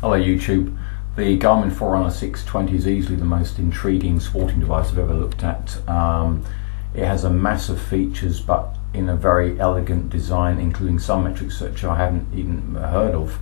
Hello YouTube. The Garmin Forerunner 620 is easily the most intriguing sporting device I've ever looked at. It has a mass of features but in a very elegant design, including some metrics which I haven't even heard of.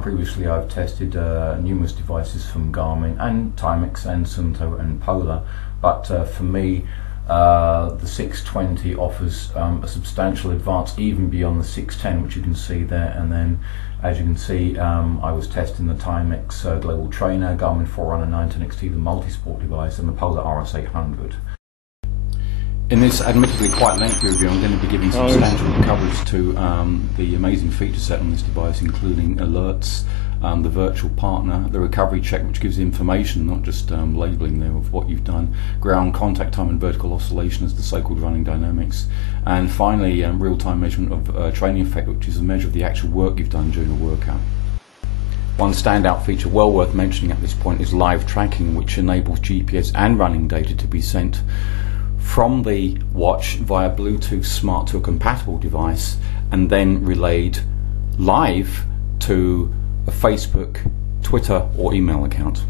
Previously I've tested numerous devices from Garmin and Timex and Sunto and Polar, but for me the 620 offers a substantial advance even beyond the 610, which you can see there. And then, as you can see, I was testing the Timex Global Trainer, Garmin Forerunner 910XT, the multi-sport device, and the Polar RS800. In this admittedly quite lengthy review, I'm going to be giving substantial coverage to the amazing feature set on this device, including alerts, the virtual partner, the recovery check, which gives information, not just labelling there of what you've done, ground contact time and vertical oscillation as the so-called running dynamics, and finally real-time measurement of training effect, which is a measure of the actual work you've done during a workout. One standout feature well worth mentioning at this point is live tracking, which enables GPS and running data to be sent from the watch via Bluetooth Smart to a compatible device and then relayed live to a Facebook, Twitter or email account.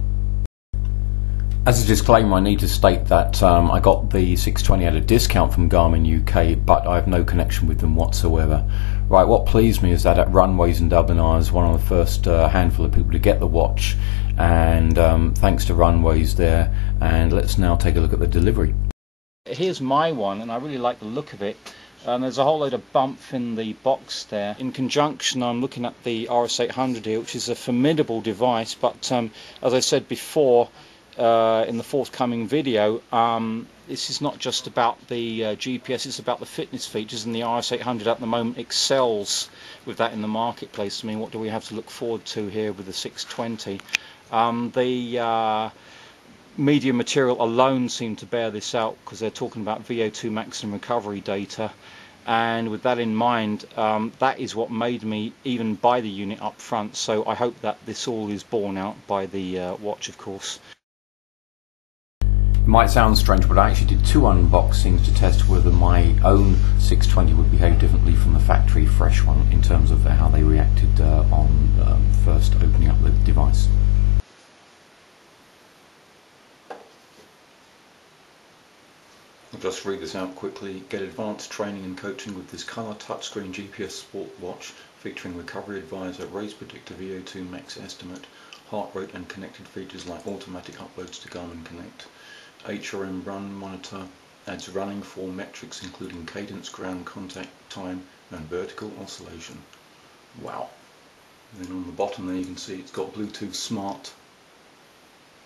As a disclaimer, I need to state that I got the 620 at a discount from Garmin UK, but I have no connection with them whatsoever. Right, what pleased me is that at Runways in Dublin I was one of the first handful of people to get the watch, and thanks to Runways there. And let's now take a look at the delivery. Here's my one, and I really like the look of it. There's a whole load of bump in the box there. In conjunction, I'm looking at the RS800 here, which is a formidable device, but as I said before in the forthcoming video, this is not just about the GPS, it's about the fitness features, and the RS800 at the moment excels with that in the marketplace. I mean, what do we have to look forward to here with the 620? The media material alone seem to bear this out, because they're talking about VO2 Max and recovery data, and with that in mind, that is what made me even buy the unit up front. So I hope that this all is borne out by the watch, of course. It might sound strange, but I actually did two unboxings to test whether my own 620 would behave differently from the factory fresh one in terms of how they reacted on first opening up the device. I'll just read this out quickly. Get advanced training and coaching with this colour touchscreen GPS sport watch featuring recovery advisor, race predictor, VO2 max estimate, heart rate and connected features like automatic uploads to Garmin Connect. HRM run monitor adds running form metrics including cadence, ground contact time and vertical oscillation. Wow. And then on the bottom there you can see it's got Bluetooth Smart,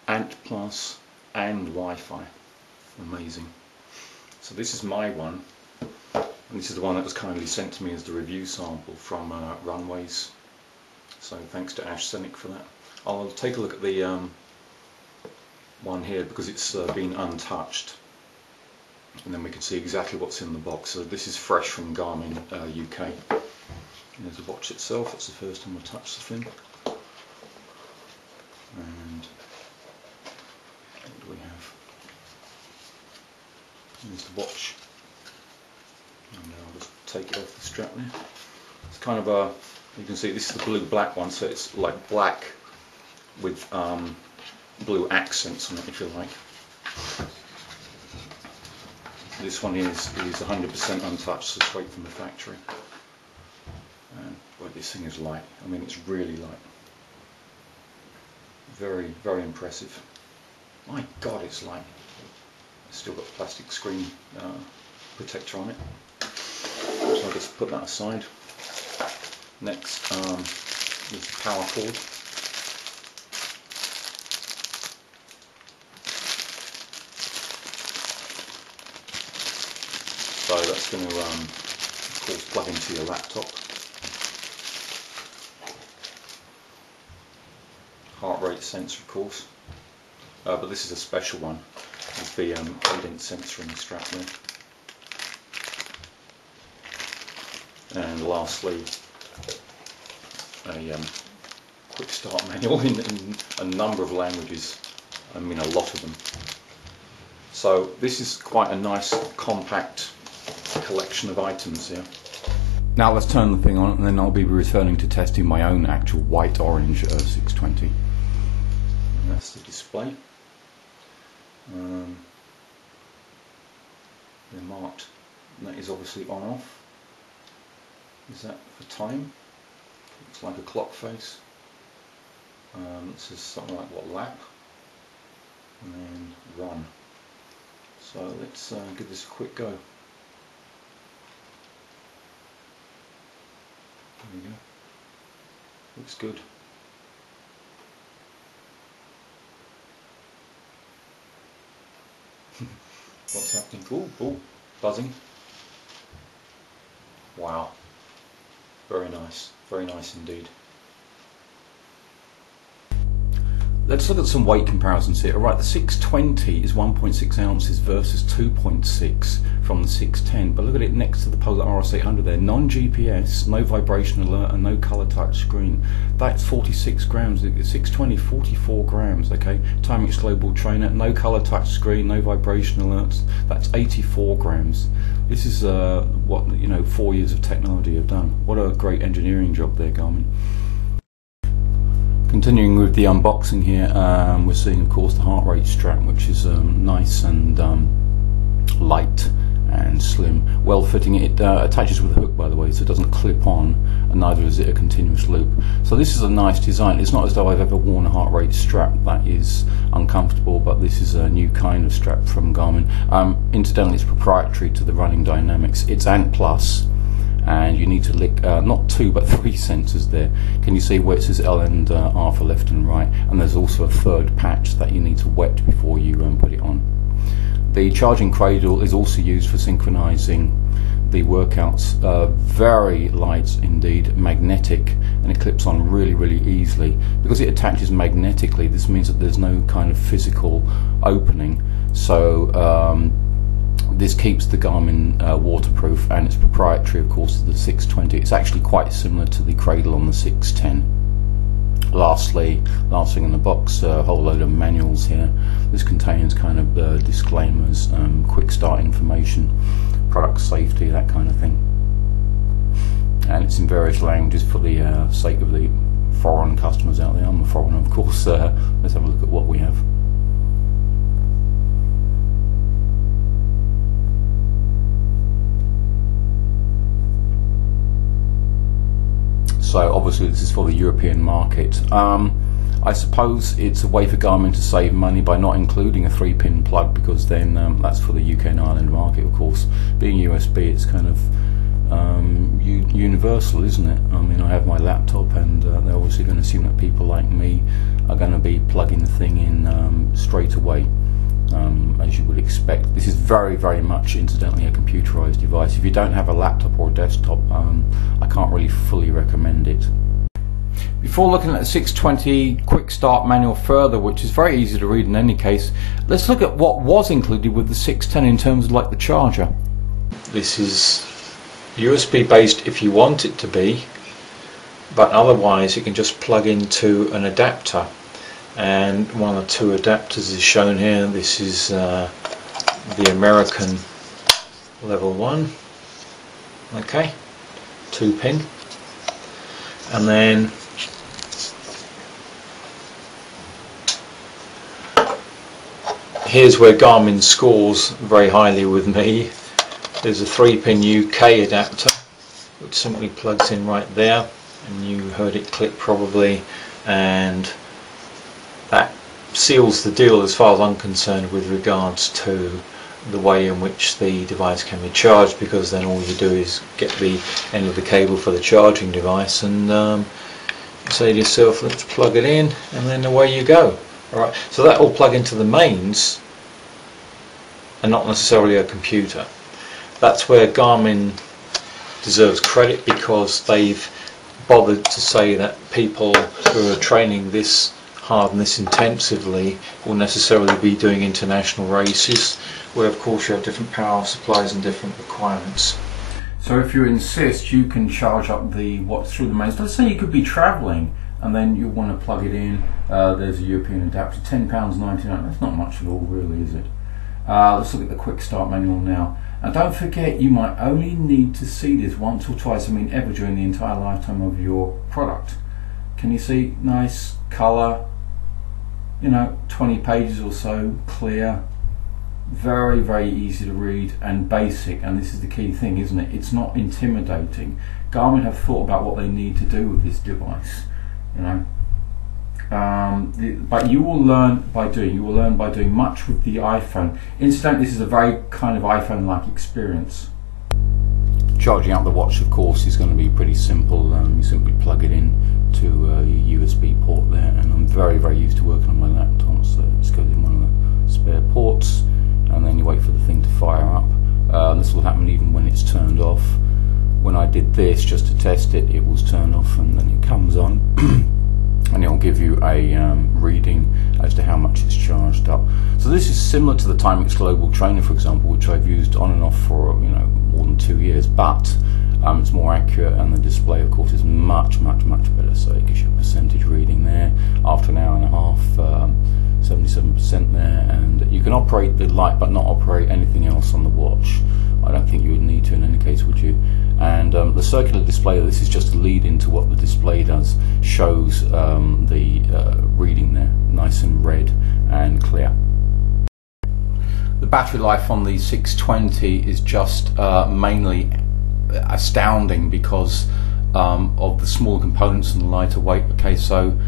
Ant Plus and Wi-Fi. Amazing. So this is my one, and this is the one that was kindly sent to me as the review sample from Runways. So thanks to Ash Senik for that. I'll take a look at the one here because it's been untouched, and then we can see exactly what's in the box. So this is fresh from Garmin UK. And there's the watch itself. It's the first time I touch the thing. And what do we have? Here's the watch, and I'll just take it off the strap there. It's kind of a, you can see this is the blue-black one, so it's like black with blue accents on it, if you like. This one is 100% untouched, so straight from the factory. And boy, this thing is light. I mean, it's really light. Very, very impressive. My God, it's light. It's still got the plastic screen protector on it, so I'll just put that aside. Next is the power cord. So that's going to of course plug into your laptop. Heart rate sensor, of course, but this is a special one with the cadence sensor in the strap there. And lastly, a quick start manual in a number of languages, I mean a lot of them. So this is quite a nice compact collection of items here. Now let's turn the thing on, and then I'll be returning to testing my own actual white orange 620. And that's the display. They're marked, and that is obviously on off. Is that for time? Looks like a clock face. This is something like what, lap, and then run. So let's give this a quick go. There we go. Looks good. What's happening? Oh, buzzing. Wow. Very nice indeed. Let's look at some weight comparisons here. Alright, the 620 is 1.6 ounces versus 2.6 from the 610, but look at it next to the Polar RS800 there. Non-GPS, no vibration alert, and no colour touch screen. That's 46 grams. The 620, 44 grams, okay? Timex Global Trainer, no colour touch screen, no vibration alerts. That's 84 grams. This is what 4 years of technology have done. What a great engineering job there, Garmin. Continuing with the unboxing here, we're seeing of course the heart rate strap, which is nice and light and slim, well fitting. It attaches with a hook, by the way, so it doesn't clip on, and neither is it a continuous loop. So this is a nice design. It's not as though I've ever worn a heart rate strap that is uncomfortable, but this is a new kind of strap from Garmin. Incidentally, it's proprietary to the running dynamics. It's ANT+, and you need to lick not 2 but 3 sensors there. Can you see where it says L and R for left and right? And there's also a third patch that you need to wet before you put it on. The charging cradle is also used for synchronizing the workouts. Very light indeed, magnetic, and it clips on really easily. Because it attaches magnetically, this means that there's no kind of physical opening, so this keeps the Garmin waterproof, and it's proprietary of course to the 620. It's actually quite similar to the cradle on the 610. Lastly, last thing in the box, a whole load of manuals here. This contains kind of disclaimers, quick start information, product safety, that kind of thing. And it's in various languages for the sake of the foreign customers out there. I'm a foreigner, of course. Let's have a look at what we have. So obviously this is for the European market. I suppose it's a way for Garmin to save money by not including a 3-pin plug, because then that's for the UK and Ireland market, of course. Being USB, it's kind of universal, isn't it? I mean, I have my laptop, and they're obviously going to assume that people like me are going to be plugging the thing in straight away. As you would expect. This is very much, incidentally, a computerized device. If you don't have a laptop or a desktop, I can't really fully recommend it. Before looking at the 620 quick start manual further, which is very easy to read in any case, let's look at what was included with the 610 in terms of like the charger. This is USB based if you want it to be, but otherwise you can just plug into an adapter. And one of the 2 adapters is shown here. This is the American level 1, okay, 2-pin, and then here's where Garmin scores very highly with me. There's a 3-pin UK adapter which simply plugs in right there, and you heard it click probably, and that seals the deal as far as I'm concerned with regards to the way in which the device can be charged, because then all you do is get the end of the cable for the charging device and say to yourself, let's plug it in, and then away you go. Alright, so that will plug into the mains and not necessarily a computer. That's where Garmin deserves credit, because they've bothered to say that people who are training this hard and this intensively will necessarily be doing international races, where of course you have different power supplies and different requirements. So if you insist, you can charge up the watts through the mains. Let's say you could be travelling and then you want to plug it in. There's a European adapter, £10.99. That's not much at all, really, is it? Let's look at the quick start manual now. And don't forget, you might only need to see this once or twice, I mean ever, during the entire lifetime of your product. Can you see? Nice colour, you know, 20 pages or so, clear, very, very easy to read and basic, and this is the key thing, isn't it? It's not intimidating. Garmin have thought about what they need to do with this device, you know. But you will learn by doing. You will learn by doing much with the iPhone. Incidentally, this is a very kind of iPhone-like experience. Charging up the watch, of course, is going to be pretty simple. You simply plug it in to your USB port there, and I'm very, very used to working on my laptop, so this goes in one of the spare ports, and then you wait for the thing to fire up. This will happen even when it's turned off. When I did this just to test it, it was turned off, and then it comes on. And it'll give you a reading as to how much it's charged up. So this is similar to the Timeout Global Trainer, for example, which I've used on and off for, you know, more than 2 years, but it's more accurate, and the display, of course, is much, much, much better. So it gives you a percentage reading there after an hour and a half, 77% there, and you can operate the light but not operate anything else on the watch. I don't think you would need to in any case, would you? And the circular display, this is just a lead into what the display does, shows the reading there, nice and red and clear. The battery life on the 620 is just mainly astounding because of the small components and the lighter weight. Okay, so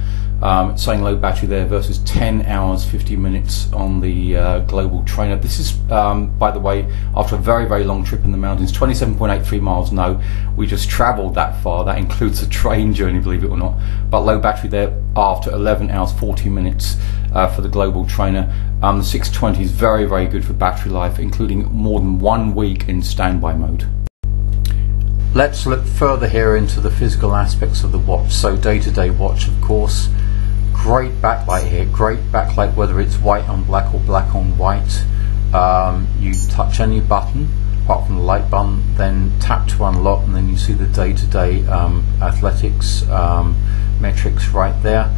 it's saying low battery there versus 10 hours 50 minutes on the Global Trainer. This is by the way, after a very, very long trip in the mountains, 27.83 miles. No, we just traveled that far. That includes a train journey, believe it or not. But low battery there after 11 hours 40 minutes for the Global Trainer. The 620 is very, very good for battery life, including more than 1 week in standby mode. Let's look further here into the physical aspects of the watch. So day-to-day watch, of course. Great backlight here, great backlight whether it's white on black or black on white. You touch any button apart from the light button, then tap to unlock, and then you see the day-to-day athletics metrics right there.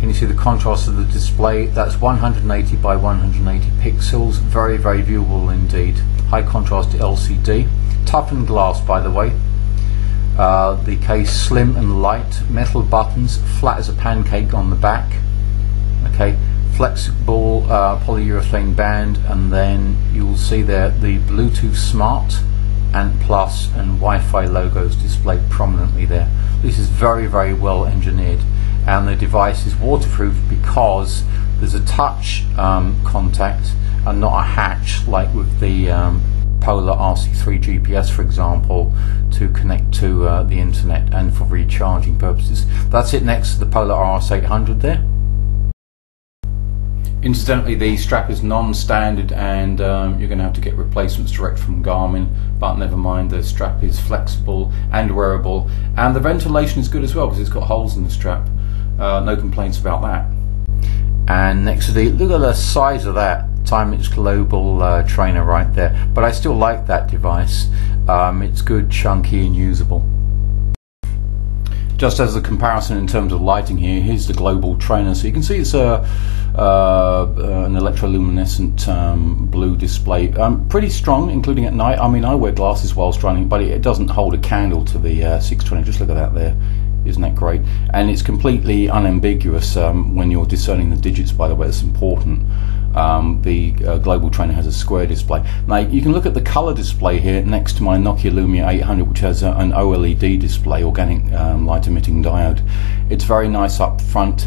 And you see the contrast of the display. That's 180 by 180 pixels, very, very viewable indeed. High contrast LCD, toughened glass by the way. The case slim and light, metal buttons, flat as a pancake on the back. Okay, flexible polyurethane band, and then you'll see there the Bluetooth Smart and Plus and Wi-Fi logos displayed prominently there. This is very, very well engineered, and the device is waterproof because there's a touch contact and not a hatch like with the Polar RC3 GPS, for example, to connect to the internet and for recharging purposes. That's it next to the Polar RS800 there. Incidentally, the strap is non-standard, and you're going to have to get replacements direct from Garmin, but never mind, the strap is flexible and wearable, and the ventilation is good as well because it's got holes in the strap. No complaints about that. And next to the, look at the size of that Timeout Global Trainer right there, but I still like that device. It's good, chunky and usable. Just as a comparison in terms of lighting here, here's the Global Trainer. So you can see it's an electroluminescent blue display, pretty strong, including at night. I mean, I wear glasses whilst running, but it doesn't hold a candle to the 620. Just look at that there. Isn't that great? And it's completely unambiguous when you're discerning the digits, by the way. That's important. The Global Trainer has a square display. Now you can look at the color display here next to my Nokia Lumia 800, which has an OLED display, organic light emitting diode. It's very nice up front.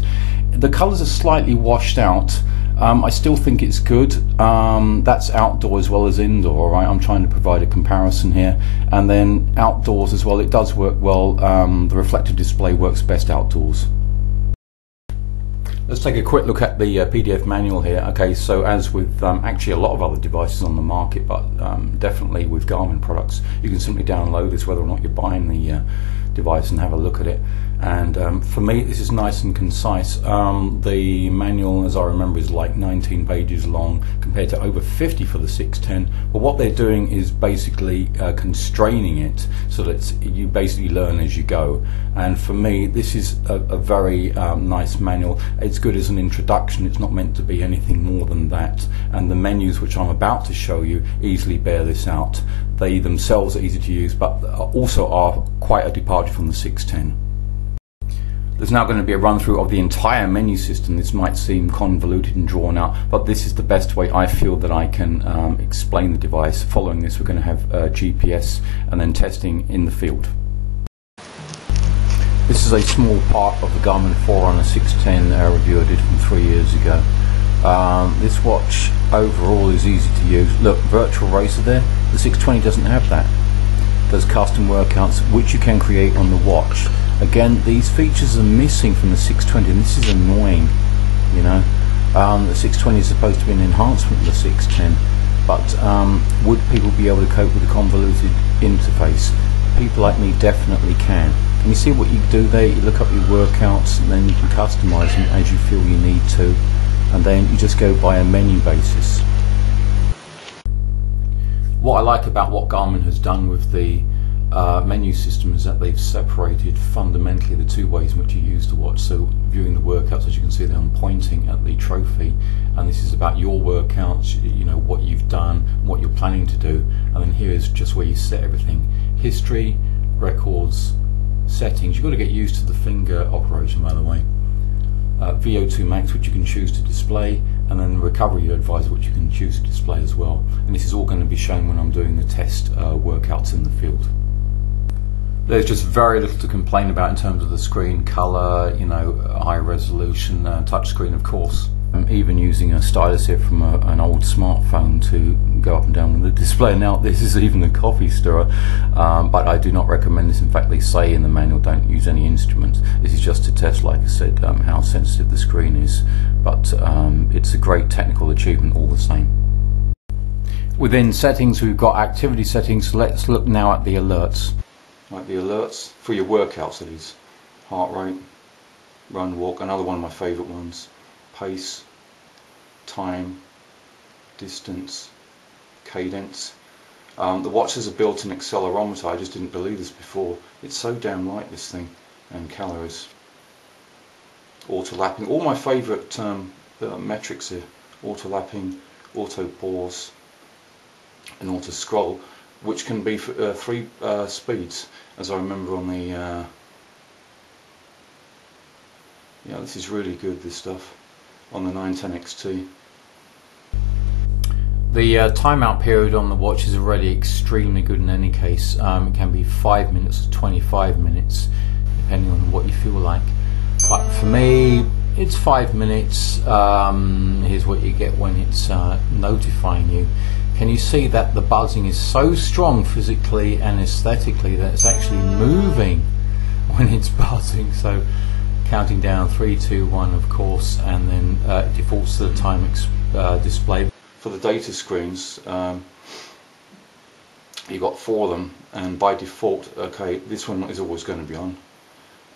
The colors are slightly washed out. I still think it's good. That's outdoor as well as indoor, right? I'm trying to provide a comparison here. And then outdoors as well, it does work well. The reflective display works best outdoors. Let's take a quick look at the PDF manual here. Okay, so as with actually a lot of other devices on the market, but definitely with Garmin products, you can simply download this whether or not you're buying the device and have a look at it. And for me, this is nice and concise. The manual, as I remember, is like 19 pages long compared to over 50 for the 610. But what they're doing is basically constraining it so that you basically learn as you go. And for me, this is a very nice manual. It's good as an introduction. It's not meant to be anything more than that. And the menus, which I'm about to show you, easily bear this out. They themselves are easy to use, but also are quite a departure from the 610. There's now going to be a run through of the entire menu system. This might seem convoluted and drawn out, but this is the best way I feel that I can explain the device. Following this, we're going to have GPS and then testing in the field. This is a small part of the Garmin Forerunner 610 review I did from 3 years ago. This watch overall is easy to use. Look, virtual racer there. The 620 doesn't have that. There's custom workouts which you can create on the watch. Again, these features are missing from the 620, and this is annoying, you know. The 620 is supposed to be an enhancement of the 610, but would people be able to cope with a convoluted interface? People like me definitely can. And you see what you do there, you look up your workouts and then you can customize them as you feel you need to, and then you just go by a menu basis. What I like about what Garmin has done with the menu system is that they've separated fundamentally the two ways in which you use the watch. So viewing the workouts, as you can see there, I'm pointing at the trophy, and this is about your workouts, you know, what you've done, what you're planning to do, and then here is just where you set everything. History, records, settings. You've got to get used to the finger operation, by the way. VO2 Max, which you can choose to display, and then the recovery advisor, which you can choose to display as well. And this is all going to be shown when I'm doing the test workouts in the field. There's just very little to complain about in terms of the screen color, you know, high resolution touch screen, of course. I'm even using a stylus here from an old smartphone to go up and down with the display. Now this is even a coffee stirrer, but I do not recommend this. In fact, they say in the manual don't use any instruments. This is just to test, like I said, how sensitive the screen is, but it's a great technical achievement all the same. Within settings, we've got activity settings. So let's look now at the alerts. Like the alerts for your workouts, that is. Heart rate, run, walk, another one of my favourite ones. Pace, time, distance, cadence. The watch has a built-in accelerometer. I just didn't believe this before. It's so damn light, this thing. And calories. Auto-lapping. All my favourite metrics here. Auto-lapping, auto-pause, and auto-scroll, which can be 3 speeds, as I remember on the yeah, this is really good, this stuff, on the 910 XT. The timeout period on the watch is already extremely good in any case. It can be 5 minutes or 25 minutes, depending on what you feel like. But for me, it's 5 minutes. Here's what you get when it's notifying you. Can you see that the buzzing is so strong physically and aesthetically that it's actually moving when it's buzzing? So counting down 3, 2, 1, of course, and then it defaults to the time display. For the data screens, you've got 4 of them, and by default, okay, this one is always going to be on.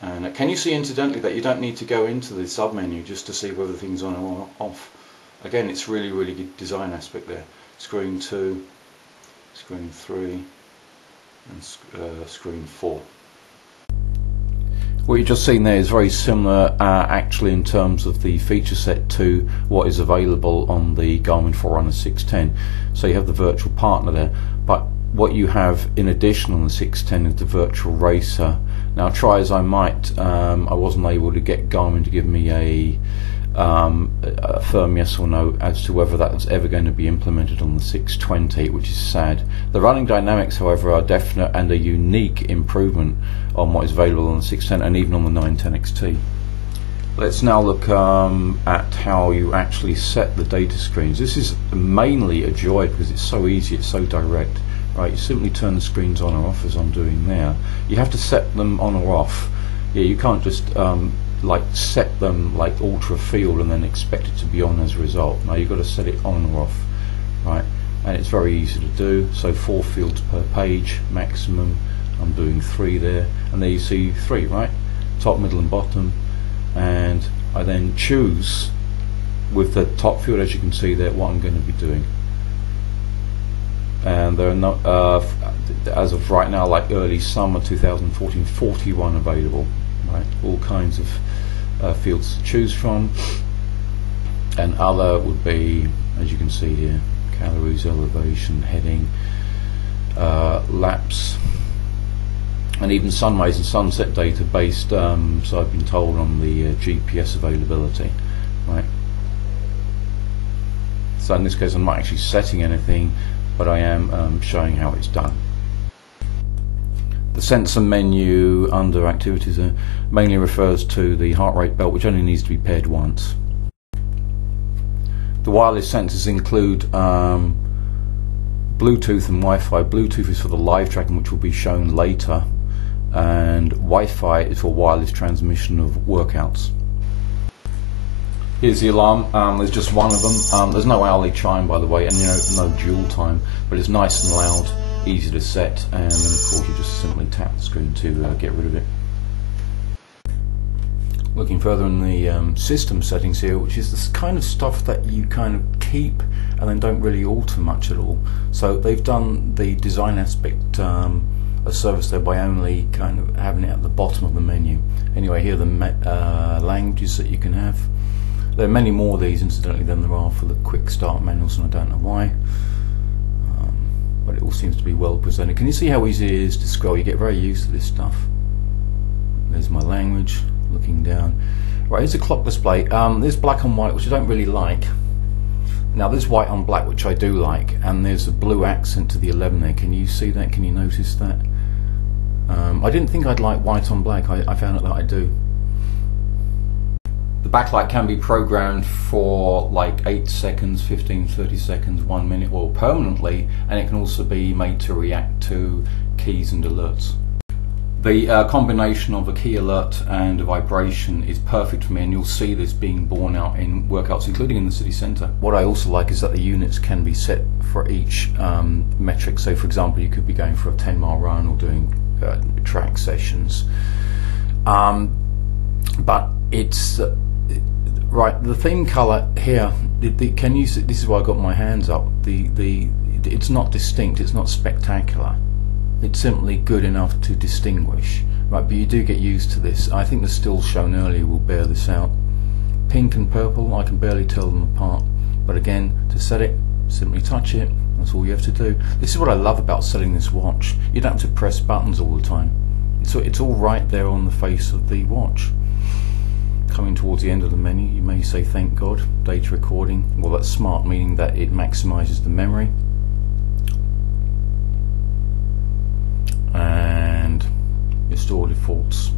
And can you see incidentally that you don't need to go into the submenu just to see whether things on or off? Again, it's really good design aspect there. Screen 2, screen 3, and screen 4. What you've just seen there is very similar actually in terms of the feature set to what is available on the Garmin Forerunner 610. So you have the virtual partner there, but what you have in addition on the 610 is the virtual racer. Now, try as I might, I wasn't able to get Garmin to give me a firm yes or no as to whether that was ever going to be implemented on the 620, which is sad. The running dynamics, however, are definite and a unique improvement on what is available on the 610 and even on the 910 XT. Let's now look at how you actually set the data screens. This is mainly a joy because it's so easy, it's so direct. Right, you simply turn the screens on or off as I'm doing now. You have to set them on or off. Yeah, you can't just like set them like ultra field and then expect it to be on as a result. Now you've got to set it on or off, right? And it's very easy to do. So 4 fields per page maximum. I'm doing 3 there, and there you see 3, right? top, middle and bottom, and I then choose with the top field, as you can see there, what I'm going to be doing. And there are not, as of right now, like early summer 2014, 41 available, right? All kinds of fields to choose from. And other would be, as you can see here, calories, elevation, heading, laps, and even sunrise and sunset data based, so I've been told, on the GPS availability, right? So in this case I'm not actually setting anything, but I am showing how it's done. The sensor menu under activities mainly refers to the heart rate belt, which only needs to be paired once. The wireless sensors include Bluetooth and Wi-Fi. Bluetooth is for the live tracking, which will be shown later, and Wi-Fi is for wireless transmission of workouts. Here's the alarm. There's just one of them. There's no hourly chime, by the way, and no dual time, but it's nice and loud, easy to set, and then of course you just simply tap the screen to get rid of it. Looking further in the system settings here, which is this kind of stuff that you kind of keep and then don't really alter much at all. So they've done the design aspect a service there by only kind of having it at the bottom of the menu. Anyway, here are the languages that you can have. There are many more of these, incidentally, than there are for the quick start manuals, and I don't know why. But it all seems to be well presented. Can you see how easy it is to scroll? You get very used to this stuff. There's my language. Looking down. Right, here's a clock display. There's black and white, which I don't really like. Now there's white on black, which I do like, and there's a blue accent to the 11 there. Can you see that? Can you notice that? I didn't think I'd like white on black. I found out that I do. The backlight can be programmed for like 8 seconds, 15, 30 seconds, 1 minute, or permanently, and it can also be made to react to keys and alerts. The combination of a key alert and a vibration is perfect for me, and you'll see this being borne out in workouts, including in the city centre. What I also like is that the units can be set for each metric. So for example, you could be going for a 10-mile run or doing track sessions. But it's right, the theme colour here, can you see, this is why I got my hands up, it's not distinct, it's not spectacular. It's simply good enough to distinguish, right? But you do get used to this. I think the stills shown earlier will bear this out. Pink and purple, I can barely tell them apart. But again, to set it, simply touch it. That's all you have to do. This is what I love about setting this watch. You don't have to press buttons all the time. It's all right there on the face of the watch. Coming towards the end of the menu, you may say, thank God, data recording. Well, that's smart, meaning that it maximizes the memory. And restore defaults.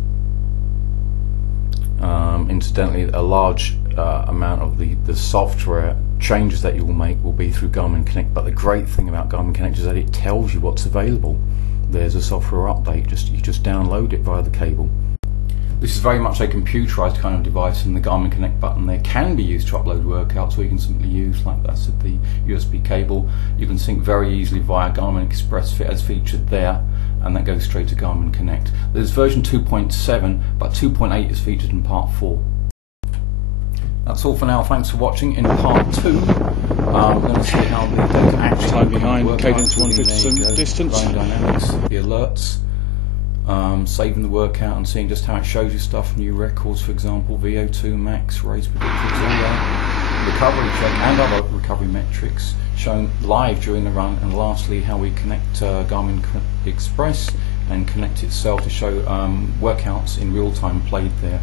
Incidentally, a large amount of the software changes that you will make will be through Garmin Connect, but the great thing about Garmin Connect is that it tells you what's available. There's a software update, you just download it via the cable. This is very much a computerized kind of device, and the Garmin Connect button there can be used to upload workouts, or you can simply use, like that's at the USB cable. You can sync very easily via Garmin Express Fit as featured there, and that goes straight to Garmin Connect. There's version 2.7, but 2.8 is featured in part 4. That's all for now. Thanks for watching. In part 2, we're going to see how the data actually time behind, cadence 1/5 distance, dynamics, the alerts, saving the workout and seeing just how it shows you stuff, new records, for example, VO2 Max, race predictions, recovery check, and other recovery metrics shown live during the run, and lastly how we connect Garmin Express and connect itself to show workouts in real time played there.